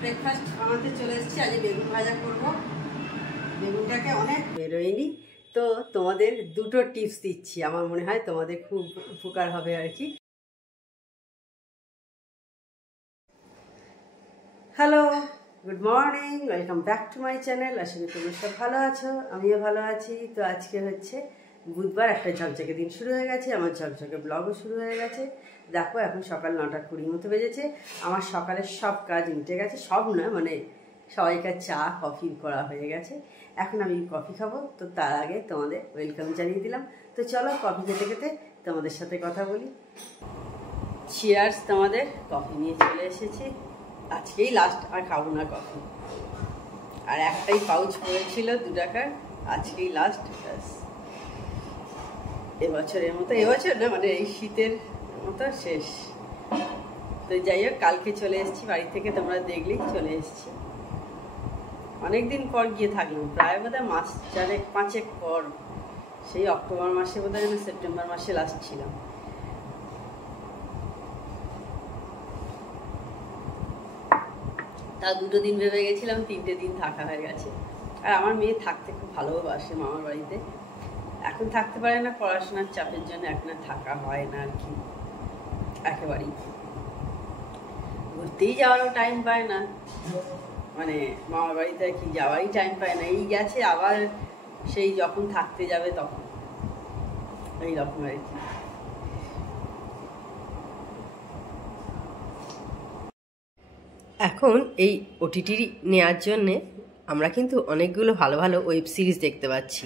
Breakfast বানাতে চলে এসেছি। আজ বেগুন ভাজা করব। বেগুনটাকে অনেক বেরোয়নি, তো তোমাদের দুটো টিপস দিচ্ছি, আমার মনে হয় তোমাদের খুব উপকার হবে আর কি। Hello, good morning, welcome back to my channel. আশা করি তোমরা সব ভালো আছো, আমিও ভালো আছি। তো আজকে হচ্ছে বুধবার, একটা ঝকঝকে দিন শুরু হয়ে গেছে, আমার ঝকঝকে ব্লগও শুরু হয়ে গেছে। দেখো এখন সকাল 9:20 মতো বেজেছে। আমার সকালের সব কাজ মিটে গেছে, সব না মানে সবাইকার চা কফি করা হয়ে গেছে। এখন আমি কফি খাবো, তো তার আগে তোমাদের ওয়েলকাম জানিয়ে দিলাম। তো চলো কফি খেতে খেতে তোমাদের সাথে কথা বলি। চিয়ার্স, তোমাদের কফি নিয়ে চলে এসেছি। আজকেই লাস্ট, আর খাবো না কফি। আর একটাই পাউচ পড়েছিল 2 টাকার, আজকেই লাস্ট। এবছরের মতো, এবছর না মানে এই শীতের মতো শেষ। তো যাই হোক, কালকে চলে এসেছি বাড়ি থেকে, তোমরা দেখলেই চলে এসেছি। অনেকদিন পর গিয়ে থাকলাম, প্রায় বোধহয় মাস 4-5 পর। সেই অক্টোবর মাসে বোধহয় না সেপ্টেম্বর মাসে লাস্ট ছিলাম। তা 2 দিন ভেবে গেছিলাম, 3টে দিন থাকা হয়ে গেছে। আর আমার মেয়ে থাকতে খুব ভালোবাসে মামার বাড়িতে। এখন থাকতে পারে না, পড়াশোনার চাপের জন্য এখন আর থাকা হয় না আর কি। একেবারেই ঘুরতেই যাওয়ারও টাইম পায় না, মানে মামার বাড়িতে আর কি যাওয়ারই টাইম পায় না। এই গেছে, আবার সেই যখন থাকতে যাবে তখন, এই রকম আর কি। এখন এই ওটিটি নেওয়ার জন্যে আমরা কিন্তু অনেকগুলো ভালো ভালো ওয়েব সিরিজ দেখতে পাচ্ছি।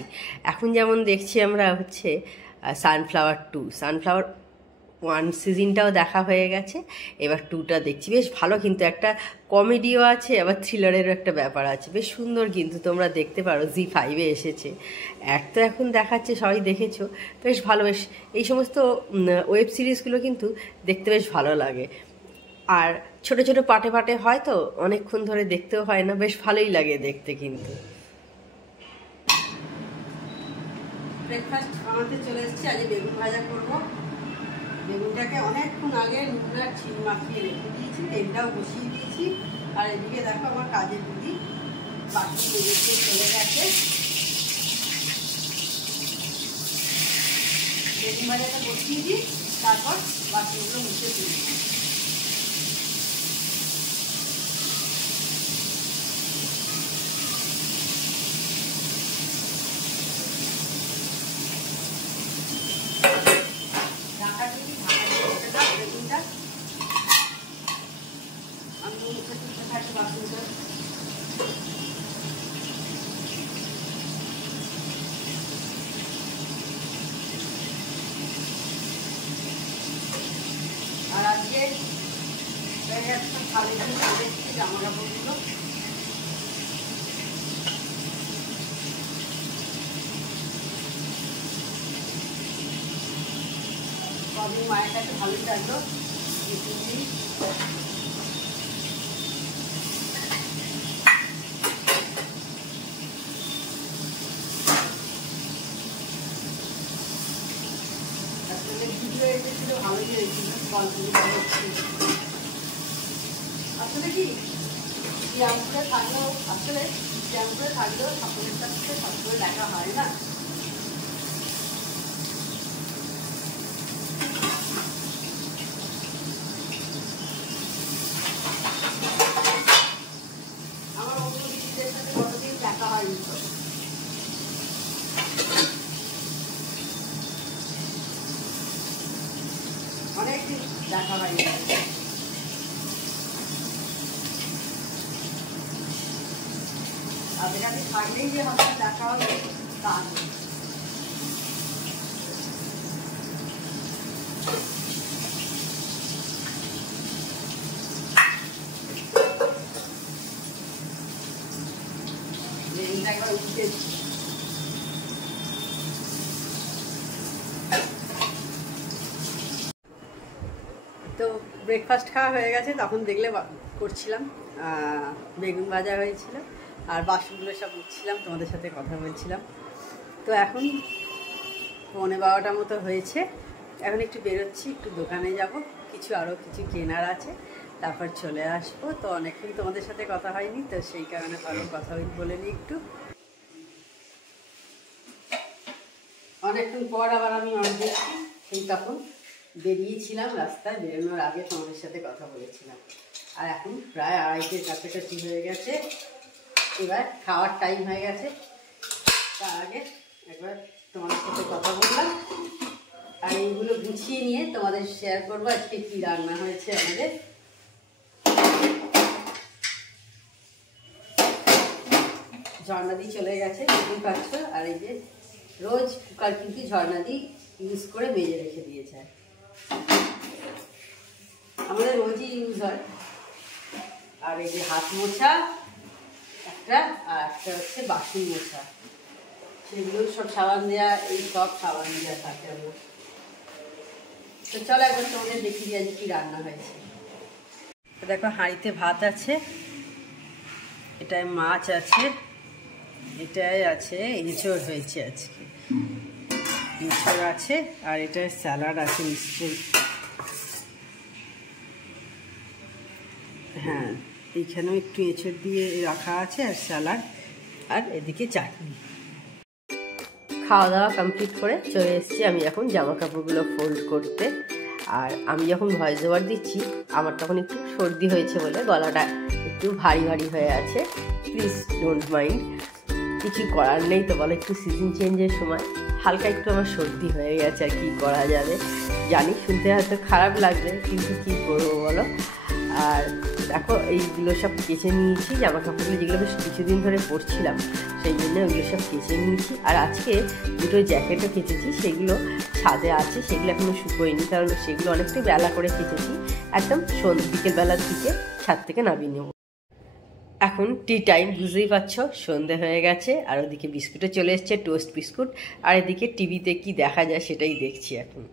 এখন যেমন দেখছি আমরা হচ্ছে সানফ্লাওয়ার 2, সানফ্লাওয়ার 1 সিজনটাও দেখা হয়ে গেছে, এবার 2টা দেখছি। বেশ ভালো, কিন্তু একটা কমেডিও আছে, আবার থ্রিলারেরও একটা ব্যাপার আছে, বেশ সুন্দর। কিন্তু তোমরা দেখতে পারো, জি5-এ এসেছে। অ্যাড তো এখন দেখাচ্ছে, সবাই দেখেছো। বেশ ভালো, বেশ এই সমস্ত ওয়েব সিরিজগুলো কিন্তু দেখতে বেশ ভালো লাগে। আর ছোট ছোট পাটে পাটে হয়, তো অনেকক্ষণ ধরে দেখতেও হয় না, বেশ ভালোই লাগে দেখতে। কিন্তু ব্রেকফাস্ট বানাতে চলে এসেছি। আজ বেগুন ভাজা করব। বেগুনটাকে অনেকক্ষণ আগে নুন আর চিনি মাখিয়ে রেখে দিয়েছি, তেলটাও বসিয়ে দিয়েছি। আর এদিকে দেখো আমার কাজের দিদি বাকি বেগুনকে চলে গেছে। বেগুন ভাজাটা বসিয়ে দিই, তারপর বাকিগুলো মুছে তুলি। আর আজকে খালি জামা কাপড়গুলো কদিন মায়ের কাছে ভালোই থাকলো। ভিডিও এসেছিল, ভালোই হয়েছিল। আসলে কি শ্যামপুরে থাকলেও, আসলে শ্যামপুরে থাকলেও সকলের সাথে সবসময় দেখা হয় না। আমার অন্য দিদিদের সাথে কতদিন দেখা হয়নি, তো অনেকদিন দেখা হয়নি। তাদের কাছে থাকলেই যে হঠাৎ দেখা হবে তা নেই। একবার উঠে তো ব্রেকফাস্ট খাওয়া হয়ে গেছে, তখন দেখলে করছিলাম, বেগুন ভাজা হয়েছিল আর বাসনগুলো সব উঠছিলাম, তোমাদের সাথে কথা বলছিলাম। তো এখন 11:15 মতো হয়েছে। এখন একটু বেরোচ্ছি, একটু দোকানে যাব, আরও কিছু কেনার আছে। তারপর চলে আসবো। তো অনেকক্ষণ তোমাদের সাথে কথা হয়নি, তো সেই কারণে ভালো কথা বলে নিই একটু। অনেকক্ষণ পর আবার আমি অন দেখছি, সেই তখন বেরিয়েছিলাম রাস্তায়, বেরোনোর আগে তোমাদের সাথে কথা বলেছিলাম। আর এখন প্রায় 2:30-এর কাছাকাছি হয়ে গেছে, এবার খাওয়ার টাইম হয়ে গেছে। তার আগে একবার তোমাদের সাথে কথা বললাম, আর এইগুলো গুছিয়ে নিয়ে তোমাদের শেয়ার করবো আজকে কি রান্না হয়েছে আমাদের। ঝর্ণাদি চলে গেছে, বুঝতেই পারছো। আর এই যে রোজ কুকার কিন্তু ঝর্ণাদি ইউজ করে মেজে রেখে দিয়েছে, আমাদের রোজই ইউজ হয়। আর এই যে হাত মোছা একটা, আর একটা হচ্ছে বাসন মোছা, সেগুলো সব সাবান দেওয়া, এই সব সাবান দেওয়া থাকে আমার। তো চলো একবার তোমাদের দেখিয়ে দিয়ে আজকে কি রান্না হয়েছে। দেখো হাঁড়িতে ভাত আছে, এটায় মাছ আছে, এটাই আছে এঁচড় হয়েছে আজকে, এঁচড় আছে, আর এটায় স্যালাড আছে নিশ্চয়ই। হ্যাঁ, এইখানেও একটু এঁচড় দিয়ে রাখা আছে, আর স্যালাড, আর এদিকে চাটনি। খাওয়া দাওয়া কমপ্লিট করে চলে এসেছি আমি এখন জামা কাপড়গুলো ফোল্ড করতে। আর আমি যখন ভয়েস ওভার দিচ্ছি আমার তখন একটু সর্দি হয়েছে বলে গলাটা একটু ভারী ভারী হয়ে আছে, প্লিজ ডোন্ট মাইন্ড। কিছু করার নেই, তো বলো, একটু সিজন চেঞ্জের সময় হালকা একটু আমার সর্দি হয়ে গেছে, আর কি করা যাবে জানি, শুনতে হয়তো খারাপ লাগবে, কিন্তু কি করবো বলো। আর দেখো এইগুলো সব কেচে নিয়েছি, জামা কাপড়গুলো যেগুলো বেশ কিছুদিন ধরে পরছিলাম সেই জন্য ওইগুলো সব কেচে নিয়েছি। আর আজকে দুটো জ্যাকেটও কেচেছি, সেগুলো ছাদে আছে, সেগুলো এখনো শুকোয়নি, কারণ সেগুলো অনেকটাই বেলা করে কেচেছি, একদম বিকেলবেলার দিকে ছাদ থেকে নামিয়ে নেব। এখন টি টাইম, বুঝতেই পারছো সন্ধে হয়ে গেছে। আর ওদিকে বিস্কুটও চলে এসছে, টোস্ট বিস্কুট। আর এদিকে টিভিতে কি দেখা যায় সেটাই দেখছি এখন।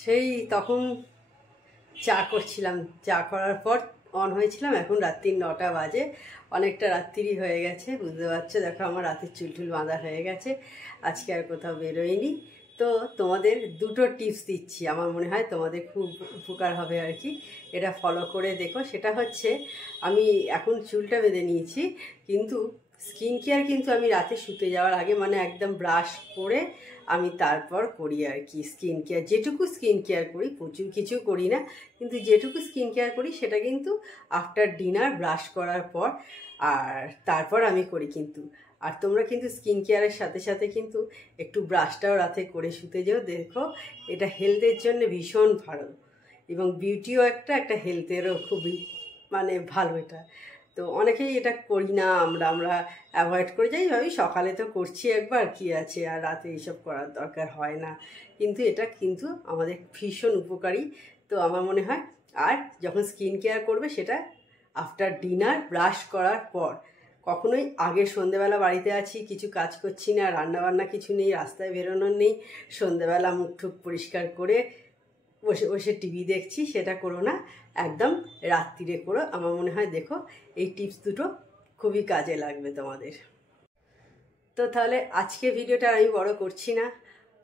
সেই তখন চা করছিলাম, চা করার পর অন হয়েছিলাম, এখন রাত্রি 9টা বাজে, অনেকটা রাত্রি হয়ে গেছে, বুঝতে পারছো। দেখো আমার রাতের চুলটুল বাঁধা হয়ে গেছে, আজকে আর কোথাও বেরোয়নি। তো তোমাদের দুটো টিপস দিচ্ছি, আমার মনে হয় তোমাদের খুব উপকার হবে আর কি, এটা ফলো করে দেখো। সেটা হচ্ছে, আমি এখন চুলটা বেঁধে নিয়েছি, কিন্তু স্কিন কেয়ার কিন্তু আমি রাতে শুতে যাওয়ার আগে, মানে একদম ব্রাশ করে আমি তারপর করি আর কি স্কিন কেয়ার। যেটুকু স্কিন কেয়ার করি, প্রচুর কিছু করি না, কিন্তু যেটুকু স্কিন কেয়ার করি সেটা কিন্তু আফটার ডিনার ব্রাশ করার পর, আর তারপর আমি করি কিন্তু। আর তোমরা কিন্তু স্কিন কেয়ারের সাথে সাথে কিন্তু একটু ব্রাশটাও রাতে করে শুতে যেও, দেখো এটা হেলথের জন্য ভীষণ ভালো, এবং বিউটিও একটা হেলথেরও খুবই মানে ভালো এটা। তো অনেকেই এটা করি না, আমরা অ্যাভয়েড করে যাই, ভাবি সকালে তো করছি একবার, কি আছে, আর রাতে এইসব করার দরকার হয় না, কিন্তু এটা কিন্তু আমাদের ভীষণ উপকারী। তো আমার মনে হয়, আর যখন স্কিন কেয়ার করবে সেটা আফটার ডিনার ব্রাশ করার পর, কখনোই আগে সন্ধেবেলা বাড়িতে আছি, কিছু কাজ করছি না, রান্নাবান্না কিছু নেই, রাস্তায় বেরোনোর নেই, সন্ধেবেলা মুখ টুক পরিষ্কার করে বসে বসে টিভি দেখছি, সেটা করো না, একদম রাত্রিরে করো। আমার মনে হয় দেখো এই টিপস দুটো খুবই কাজে লাগবে তোমাদের। তো তাহলে আজকে ভিডিওটা আমি বড় করছি না,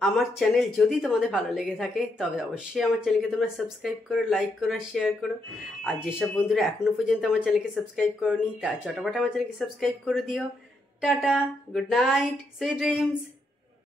আমার চ্যানেল যদি তোমাদের ভালো লেগে থাকে তবে অবশ্যই আমার চ্যানেলকে তোমরা সাবস্ক্রাইব করো, লাইক করো, শেয়ার করো। আর যেসব বন্ধুরা এখনও পর্যন্ত আমার চ্যানেলকে সাবস্ক্রাইব করোনি, তারা চটাপট আমার চ্যানেলকে সাবস্ক্রাইব করে দিও। Tata, good night, sweet dreams.